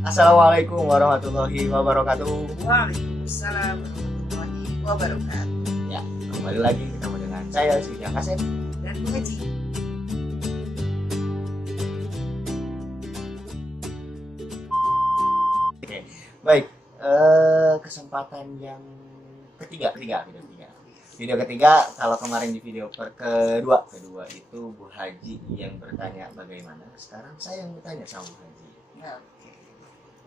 Assalamualaikum warahmatullahi wabarakatuh. Waalaikumsalam warahmatullahi wabarakatuh. Ya, kembali lagi ketemu dengan saya Siti Kasep Dan Bu Haji. Oke, baik. Kesempatan yang ketiga. Video ketiga, kalau kemarin di video kedua itu Bu Haji yang bertanya bagaimana. Sekarang saya yang bertanya sama Bu Haji. Oke.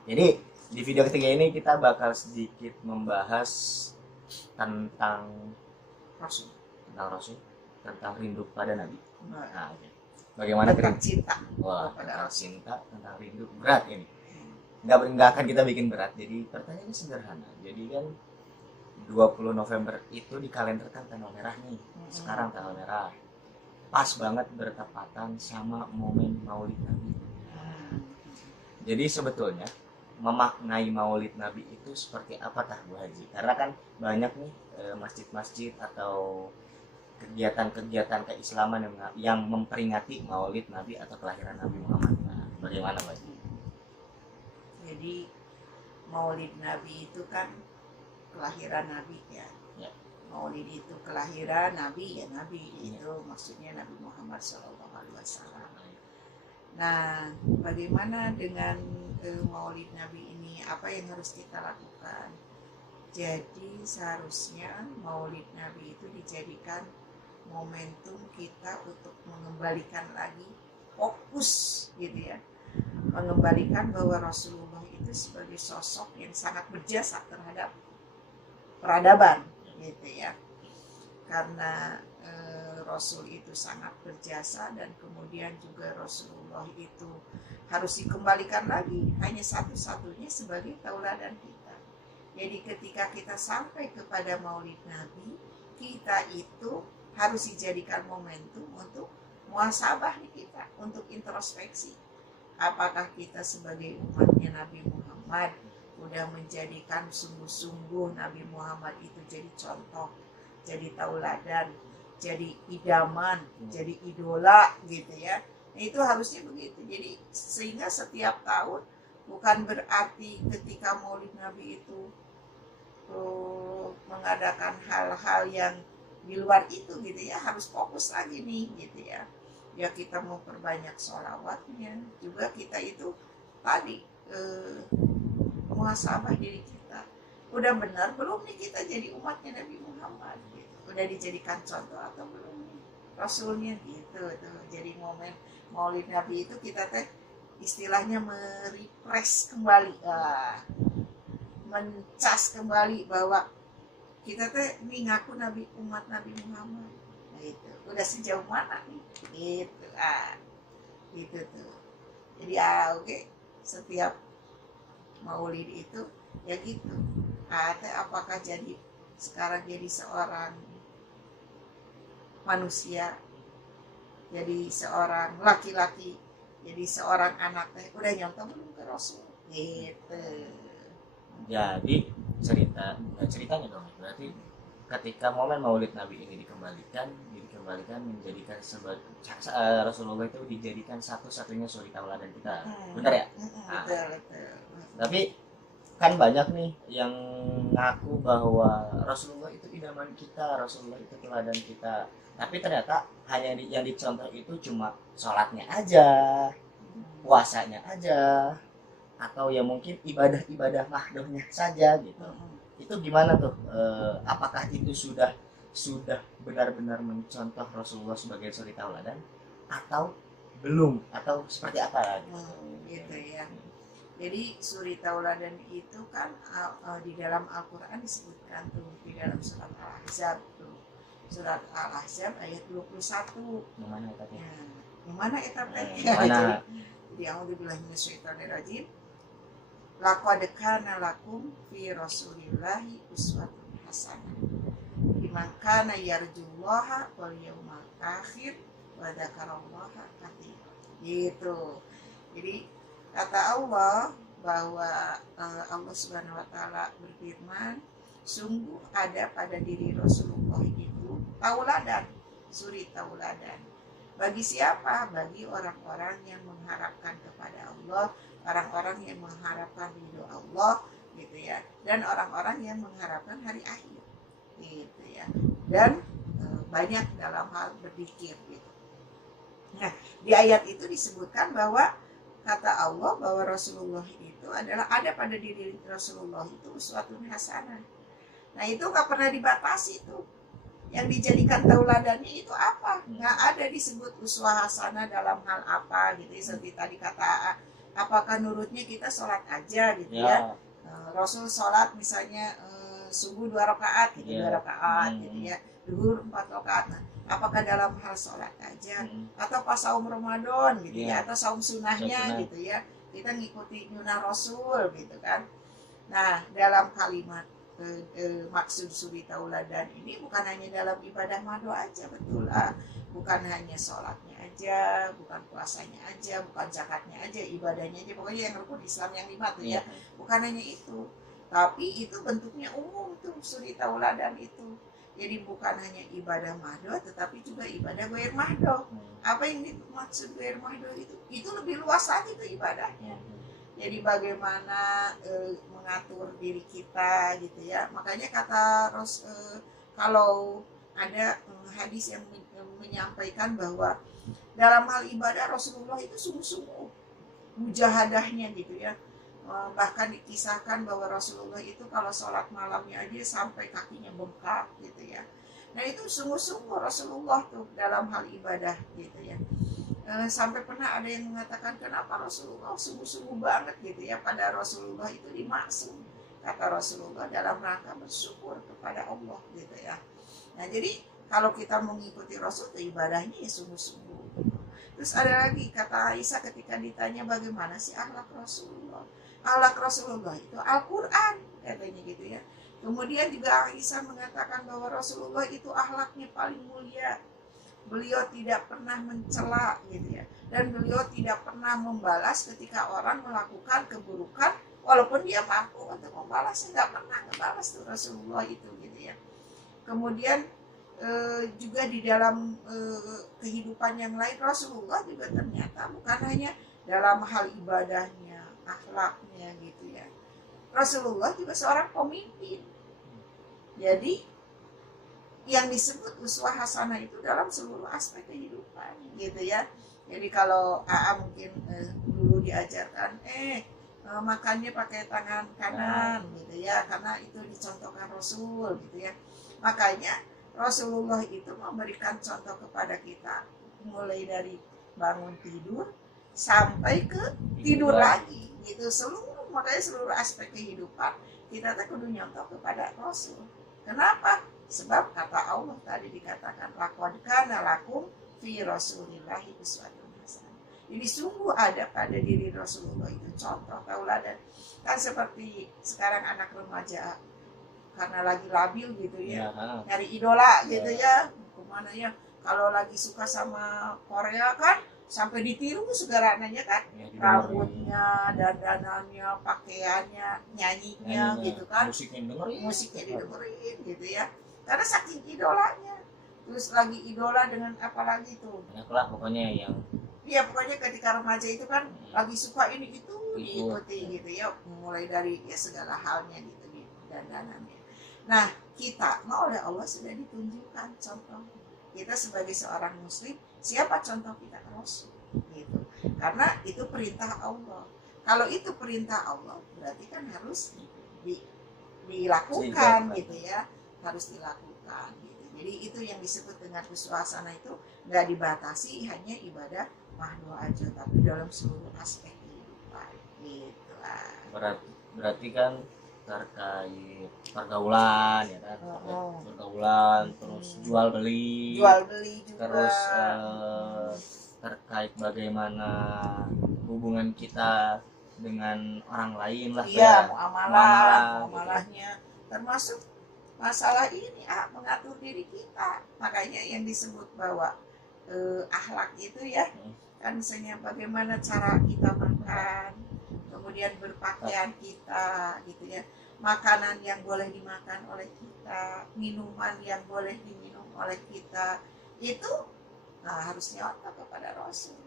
Jadi di video ketiga ini kita bakal sedikit membahas tentang Rasul. tentang rindu pada Nabi. Nah, Nah, oke. Bagaimana tentang rindu? cinta Wah, kepada tentang cinta, tentang rindu, berat ini. Nggak akan kita bikin berat. Jadi pertanyaannya sederhana. Jadi kan 20 November itu di kalender kan tanggal merah nih. Sekarang tanggal merah. Pas banget bertepatan sama momen Maulid Nabi. Jadi sebetulnya memaknai Maulid Nabi itu seperti apa tah Bu Haji? Karena kan banyak nih masjid-masjid atau kegiatan-kegiatan keislaman yang memperingati Maulid Nabi atau kelahiran Nabi Muhammad. Nah, bagaimana Bu Haji? Jadi Maulid Nabi itu kan kelahiran Nabi ya. Ya. Maulid itu kelahiran Nabi ya, Nabi itu maksudnya Nabi Muhammad SAW. Nah, bagaimana dengan Maulid Nabi ini? Apa yang harus kita lakukan? Jadi seharusnya Maulid Nabi itu dijadikan momentum kita untuk mengembalikan lagi fokus gitu ya. Mengembalikan bahwa Rasulullah itu sebagai sosok yang sangat berjasa terhadap peradaban gitu ya. Karena Rasul itu sangat berjasa dan kemudian juga Rasulullah itu harus dikembalikan lagi hanya satu-satunya sebagai tauladan kita. Jadi ketika kita sampai kepada Maulid Nabi, kita itu harus dijadikan momentum untuk muhasabah kita, untuk introspeksi. Apakah kita sebagai umatnya Nabi Muhammad udah menjadikan sungguh-sungguh Nabi Muhammad itu jadi contoh, jadi tauladan, jadi idaman, jadi idola gitu ya. Nah, itu harusnya begitu. Jadi sehingga setiap tahun bukan berarti ketika Maulid Nabi itu mengadakan hal-hal yang di luar itu gitu ya, harus fokus lagi nih gitu ya. Ya kita mau perbanyak sholawatnya, juga kita itu tadi muhasabah diri kita. Udah benar belum nih kita jadi umatnya Nabi Muhammad gitu. Udah dijadikan contoh atau belum nih Rasulnya gitu tuh. Jadi momen Maulid Nabi itu kita teh istilahnya merefresh kembali, mencas kembali bahwa kita teh ini ngaku Nabi, umat Nabi Muhammad. Nah itu udah sejauh mana nih gitu, gitu tuh. Jadi oke, setiap Maulid itu ya gitu. Apakah jadi sekarang jadi seorang manusia, jadi seorang laki-laki, jadi seorang anak teh udah nyontoh belum ke Rasul gitu. Jadi ceritanya dong, berarti ketika momen Maulid Nabi ini dikembalikan menjadikan sebagai Rasulullah itu dijadikan satu-satunya suri tauladan kita, benar ya? Betul. Tapi kan banyak nih yang ngaku bahwa Rasulullah itu idaman kita, Rasulullah itu teladan kita, tapi ternyata hanya yang dicontoh itu cuma sholatnya aja, puasanya aja, atau ya mungkin ibadah mahdohnya saja gitu. Itu gimana tuh? Apakah itu sudah benar-benar mencontoh Rasulullah sebagai suri tauladan atau belum, atau seperti apa gitu? Gitu ya. Jadi suri tauladan itu kan di dalam Al-Quran disebutkan tuh di dalam surat Al-Ahzab tuh. Surat Al-Ahzab ayat 21. Yang mana etapnya? Yang mana etapnya? Jadi a'udzubillahi minasyaitonirrajim. Laqad kana lakum fi Rasulillahi uswatun hasanah liman kana yarjullaha wal yawmal akhir wa dzakarallaha katsiran. Gitu. Jadi kata Allah bahwa Allah Subhanahu wa taala berfirman, sungguh ada pada diri Rasulullah itu tauladan, suri tauladan. Bagi siapa? Bagi orang-orang yang mengharapkan kepada Allah, orang-orang yang mengharapkan ridho Allah gitu ya, dan orang-orang yang mengharapkan hari akhir gitu ya, dan banyak dalam hal berzikir gitu. Nah, di ayat itu disebutkan bahwa kata Allah bahwa Rasulullah itu adalah ada pada diri Rasulullah itu uswatun hasanah. Nah, itu nggak pernah dibatasi tuh. Yang dijadikan tauladannya itu apa? Nggak ada disebut uswah hasanah dalam hal apa gitu. Seperti tadi kata, apakah nurutnya kita sholat aja gitu ya. Rasul sholat misalnya subuh 2 rakaat gitu, 2 rakaat gitu ya. Zuhur 4 rakaat. Nah, apakah dalam hal sholat aja atau pas saum Ramadan gitu ya, atau saum sunnahnya gitu ya, kita ngikuti nyunah Rasul gitu kan. Nah, dalam kalimat maksud suri tauladan ini bukan hanya dalam ibadah madu aja, betul lah, bukan hanya sholatnya aja, bukan puasanya aja, bukan zakatnya aja, ibadahnya aja, pokoknya yang rukun Islam yang 5 tuh ya, bukan hanya itu, tapi itu bentuknya umum tuh suri tauladan itu. Jadi bukan hanya ibadah mahdo, tetapi juga ibadah ghair mahdo. Apa yang dimaksud ghair mahdo itu lebih luas lagi tuh ibadahnya. Jadi bagaimana mengatur diri kita gitu ya. Makanya kata kalau ada hadis yang menyampaikan bahwa dalam hal ibadah Rasulullah itu sungguh-sungguh mujahadahnya gitu ya. Bahkan dikisahkan bahwa Rasulullah itu kalau sholat malamnya aja sampai kakinya bengkak gitu ya. Nah itu sungguh-sungguh Rasulullah tuh dalam hal ibadah gitu ya. Sampai pernah ada yang mengatakan kenapa Rasulullah sungguh-sungguh banget gitu ya, pada Rasulullah itu dimaksud kata Rasulullah dalam rangka bersyukur kepada Allah gitu ya. Nah jadi kalau kita mengikuti Rasul itu ibadahnya ya sungguh-sungguh. Terus ada lagi kata Aisyah ketika ditanya bagaimana sih akhlak Rasulullah, akhlak Rasulullah itu Al-Quran katanya gitu ya. Kemudian juga Aisyah mengatakan bahwa Rasulullah itu akhlaknya paling mulia. Beliau tidak pernah mencela gitu ya, dan beliau tidak pernah membalas ketika orang melakukan keburukan walaupun dia mampu untuk membalasnya, nggak pernah ngebalas tuh Rasulullah itu gitu ya. Kemudian juga di dalam kehidupan yang lain Rasulullah juga ternyata bukan hanya dalam hal ibadahnya, akhlaknya gitu ya. Rasulullah juga seorang pemimpin. Jadi yang disebut uswah hasanah itu dalam seluruh aspek kehidupan gitu ya. Jadi kalau AA mungkin dulu diajarkan makannya pakai tangan kanan gitu ya, karena itu dicontohkan Rasul gitu ya. Makanya Rasulullah itu memberikan contoh kepada kita mulai dari bangun tidur sampai ke tidur lagi gitu, makanya seluruh aspek kehidupan kita kudu nyontoh kepada Rasul. Kenapa? Sebab kata Allah tadi dikatakan laqad kana lakum fi rasulillahi uswatun hasanah. Jadi sungguh ada pada diri Rasulullah itu contoh tauladan. Kan seperti sekarang anak remaja karena lagi labil gitu ya, nyari idola gitu ya, kemana ya, kalau lagi suka sama Korea kan sampai ditiru segarananya kan, rambutnya, dandanannya, pakaiannya, nyanyinya gitu kan, musiknya didengerin gitu ya, karena saking idolanya. Terus lagi idola dengan apa lagi tuh, banyak lah pokoknya yang pokoknya ketika remaja itu kan lagi suka ini itu diikuti gitu ya, mulai dari ya segala halnya gitu dandanannya. Nah kita oleh Allah sudah ditunjukkan contoh. Kita sebagai seorang muslim, siapa contoh kita? Rasul gitu. Karena itu perintah Allah. Kalau itu perintah Allah berarti kan harus dilakukan gitu ya, harus dilakukan gitu. Jadi itu yang disebut dengan uswah itu nggak dibatasi hanya ibadah mahdu aja, tapi dalam seluruh aspek kehidupan gitu lah. Berarti kan terkait pergaulan ya kan, pergaulan, terus jual beli juga, terus terkait bagaimana hubungan kita dengan orang lain lah, muamalahnya, termasuk masalah ini mengatur diri kita. Makanya yang disebut bahwa akhlak itu ya kan, misalnya bagaimana cara kita makan, kemudian berpakaian kita gitu ya, makanan yang boleh dimakan oleh kita, minuman yang boleh diminum oleh kita, itu harus nyata kepada Rasul.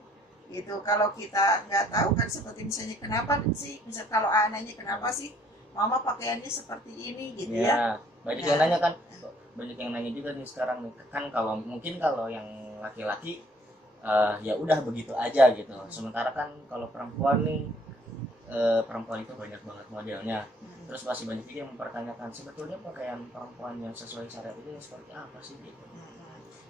Itu kalau kita nggak tahu kan, seperti misalnya kenapa sih, misal kalau anaknya kenapa sih mama pakaiannya seperti ini gitu ya. Banyak Nah. yang nanya kan, banyak yang nanya juga nih sekarang nih kan, kalau mungkin kalau yang laki-laki ya udah begitu aja gitu. Sementara kan kalau perempuan nih, perempuan itu banyak banget modelnya. Terus masih banyak juga yang mempertanyakan sebetulnya pakaian perempuan yang sesuai syariat itu seperti apa sih gitu.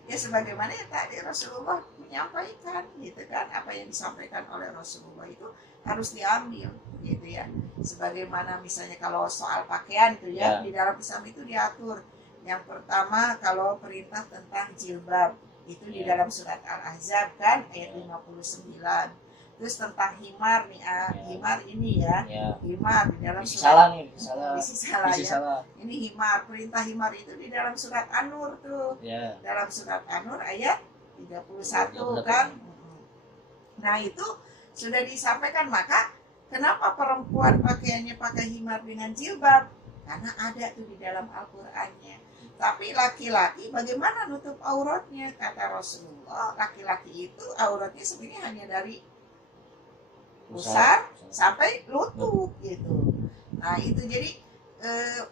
Ya sebagaimana yang tadi Rasulullah menyampaikan gitu kan, apa yang disampaikan oleh Rasulullah itu harus diambil gitu ya. Sebagaimana misalnya kalau soal pakaian itu ya, di dalam Islam itu diatur. Yang pertama kalau perintah tentang jilbab itu di dalam surat Al-Ahzab kan ayat 59. Terus tentang himar nih, himar ini ya, himar di dalam surat salah. Ini himar, perintah himar itu di dalam surat An-Nur tuh. Dalam surat An-Nur ayat 31 kan. Nah itu sudah disampaikan, maka kenapa perempuan pakaiannya pakai himar dengan jilbab? Karena ada tuh di dalam Al-Qur'annya. Tapi laki-laki bagaimana nutup auratnya? Kata Rasulullah, laki-laki itu auratnya sebenarnya hanya dari pusar sampai lutut gitu. Nah itu jadi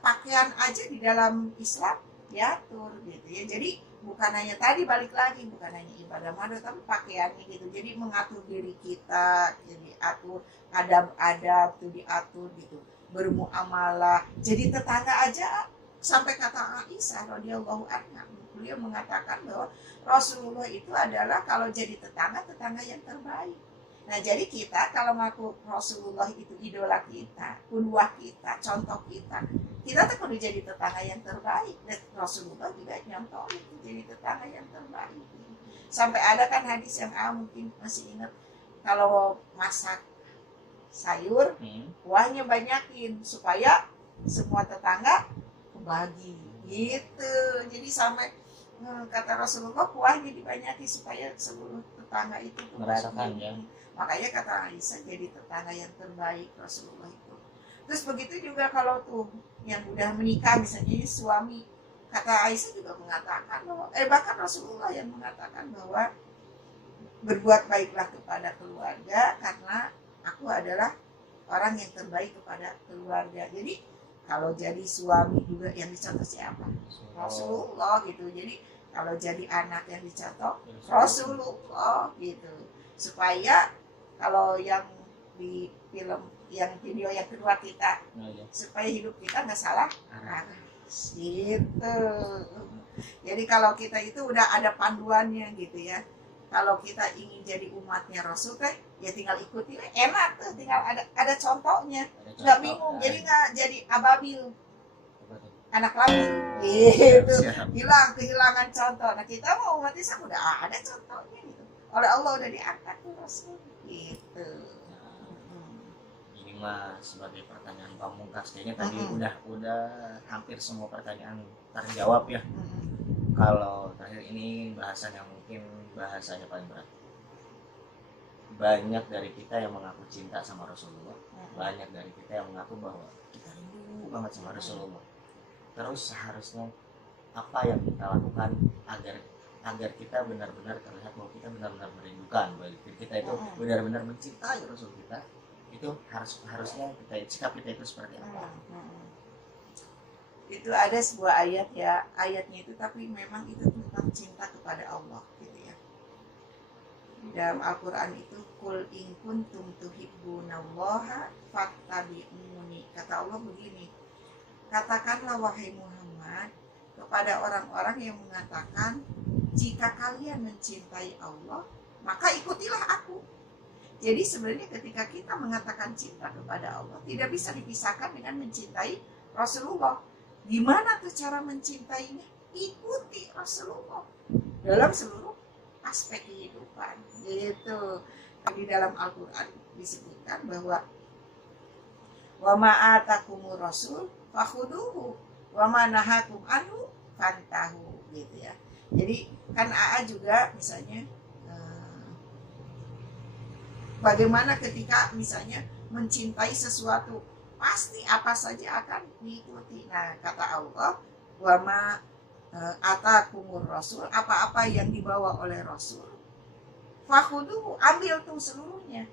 pakaian aja di dalam Islam diatur gitu ya. Jadi bukan hanya tadi, balik lagi, bukan hanya ibadah madu, tapi pakaiannya gitu. Jadi mengatur diri kita, jadi atur adab-adab tuh diatur gitu. Bermuamalah. Jadi tetangga aja, sampai kata Aisyah radhiyallahu anha, beliau mengatakan bahwa Rasulullah itu adalah kalau jadi tetangga yang terbaik. Nah jadi kita kalau ngaku Rasulullah itu idola kita, qudwah kita, contoh kita tuh kudu jadi tetangga yang terbaik. Dan Rasulullah juga nyontoh itu jadi tetangga yang terbaik. Sampai ada kan hadis yang mungkin masih ingat, kalau masak sayur kuahnya banyakin supaya semua tetangga kebagi gitu. Jadi sampai kata Rasulullah kuahnya dibanyaki supaya seluruh tetangga itu merasakan ya. Makanya kata Aisyah jadi tetangga yang terbaik Rasulullah itu. Terus begitu juga kalau tuh yang udah menikah misalnya suami, kata Aisyah juga mengatakan bahwa bahkan Rasulullah yang mengatakan bahwa berbuat baiklah kepada keluarga karena aku adalah orang yang terbaik kepada keluarga. Jadi kalau jadi suami juga yang dicontoh siapa? Rasulullah gitu. Jadi kalau jadi anak yang dicontoh Rasulullah gitu. Supaya kalau yang di film, yang video yang kedua kita, supaya hidup kita nggak salah arah gitu. Jadi kalau kita itu udah ada panduannya gitu ya. Kalau kita ingin jadi umatnya Rasul kan, ya tinggal ikuti, enak tuh, tinggal ada contohnya, nggak bingung, jadi nggak jadi ababil, anak labil gitu, kehilangan contoh. Nah kita mau umat Islam udah ada contohnya gitu, oleh Allah udah diangkat tuh Rasul gitu. Ini mah sebagai pertanyaan pamungkas, kayaknya tadi udah hampir semua pertanyaan terjawab ya. Kalau terakhir ini bahasan yang mungkin bahasanya paling berat. Banyak dari kita yang mengaku cinta sama Rasulullah, banyak dari kita yang mengaku bahwa kita rindu banget sama Rasulullah. Terus seharusnya apa yang kita lakukan agar kita benar-benar terlihat bahwa kita benar-benar merindukan, bahwa kita itu benar-benar mencintai Rasul kita, itu harusnya sikap kita itu seperti apa? Itu ada sebuah ayat ya, ayatnya itu tapi memang itu tentang cinta kepada Allah gitu ya. Di dalam Al-Quran itu kul in kuntum tuhibbunallaha fattabi'uni, kata Allah begini, katakanlah wahai Muhammad kepada orang-orang yang mengatakan jika kalian mencintai Allah maka ikutilah aku. Jadi sebenarnya ketika kita mengatakan cinta kepada Allah tidak bisa dipisahkan dengan mencintai Rasulullah. Gimana tuh cara mencintainya? Ikuti Rasulullah dalam seluruh aspek kehidupan gitu. Di dalam Al-Quran disebutkan bahwa wa ma'atakumur rasul fakhuduhu wa ma nahakum anhu fantahu gitu ya. Jadi kan AA juga misalnya bagaimana ketika misalnya mencintai sesuatu pasti apa saja akan diikuti. Nah kata Allah wa ma atakumur rasul, apa-apa yang dibawa oleh Rasul fakhuduhu, ambil tuh seluruhnya.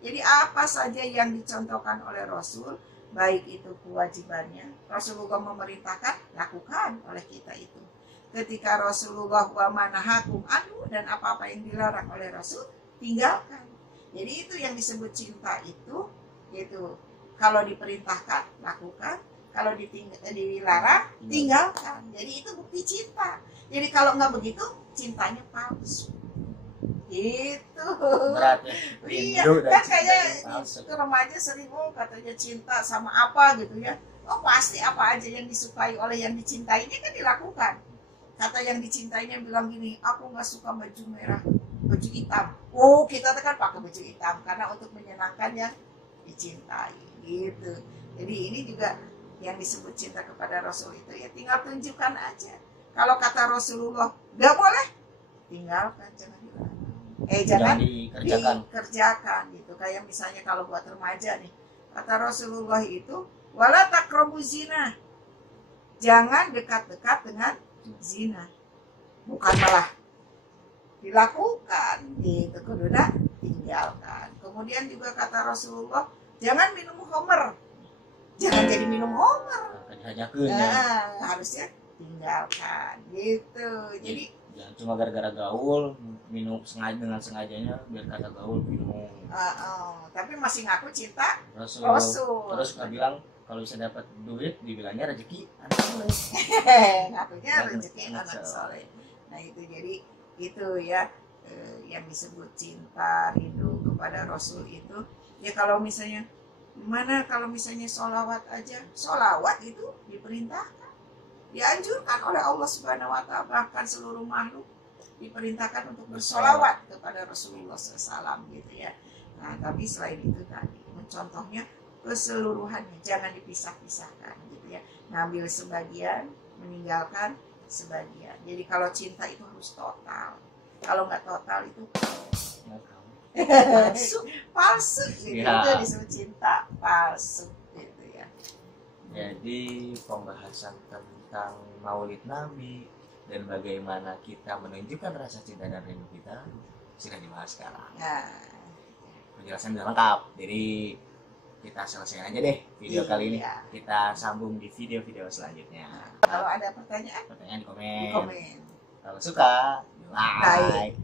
Jadi apa saja yang dicontohkan oleh Rasul, baik itu kewajibannya, Rasulullah memerintahkan, lakukan oleh kita itu. Ketika Rasulullah wa manahakum anhu, dan apa-apa yang dilarang oleh Rasul, tinggalkan. Jadi itu yang disebut cinta itu, yaitu kalau diperintahkan, lakukan, kalau dilarang, tinggalkan. Jadi itu bukti cinta. Jadi kalau nggak begitu, cintanya palsu. Gitu. Berat ya. Iya, Rindu dan kan cinta kayak yang palsu. ke remaja sering katanya cinta sama apa gitu ya. Oh pasti apa aja yang disukai oleh yang dicintainya kan dilakukan. Kata yang dicintainya bilang gini, aku nggak suka baju merah, baju hitam. Oh kita kan pakai baju hitam karena untuk menyenangkan yang dicintai gitu. Jadi ini juga yang disebut cinta kepada Rasul itu ya tinggal tunjukkan aja. Kalau kata Rasulullah nggak boleh, tinggalkan, jangan dilarang. Jangan dikerjakan gitu. Kayak misalnya kalau buat remaja nih, kata Rasulullah itu wala taqrabu zina, jangan dekat-dekat dengan zina. Bukan malah dilakukan gitu, kudunya tinggalkan. Kemudian juga kata Rasulullah jangan minum homer, jangan jadi minum homer. Nah, harusnya tinggalkan gitu. Jadi jangan cuma gara-gara gaul minum dengan sengajanya biar kata gaul minum. Tapi masih ngaku cinta Rasul. Terus nggak bilang kalau bisa dapat duit dibilangnya rezeki anak soleh. Ngakunya rezeki anak soleh. Nah itu jadi itu ya yang disebut cinta rindu kepada Rasul itu ya. Kalau misalnya kalau misalnya sholawat aja, sholawat itu diperintahkan, dianjurkan oleh Allah Subhanahu Wa Taala, bahkan seluruh makhluk diperintahkan untuk bersholawat kepada Rasulullah SAW gitu ya. Nah tapi selain itu tadi contohnya keseluruhannya, jangan dipisah-pisahkan gitu ya. Ngambil sebagian, meninggalkan sebagian. Jadi kalau cinta itu harus total. Kalau nggak total itu palsu gitu ya. Itu disebut cinta palsu gitu ya. Jadi pembahasan tentang Maulid Nabi dan bagaimana kita menunjukkan rasa cinta dan rindu kita sudah dibahas sekarang. Penjelasan sudah lengkap. Jadi kita selesai aja deh video kali ini. Kita sambung di video-video selanjutnya. Kalau ada pertanyaan di komen. Kalau suka like.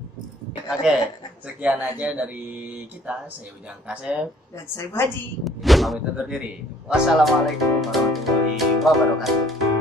Oke, sekian aja dari kita. Saya Ujang Kasep dan saya Baji. Kita pamit undur diri. Wassalamualaikum warahmatullahi wabarakatuh.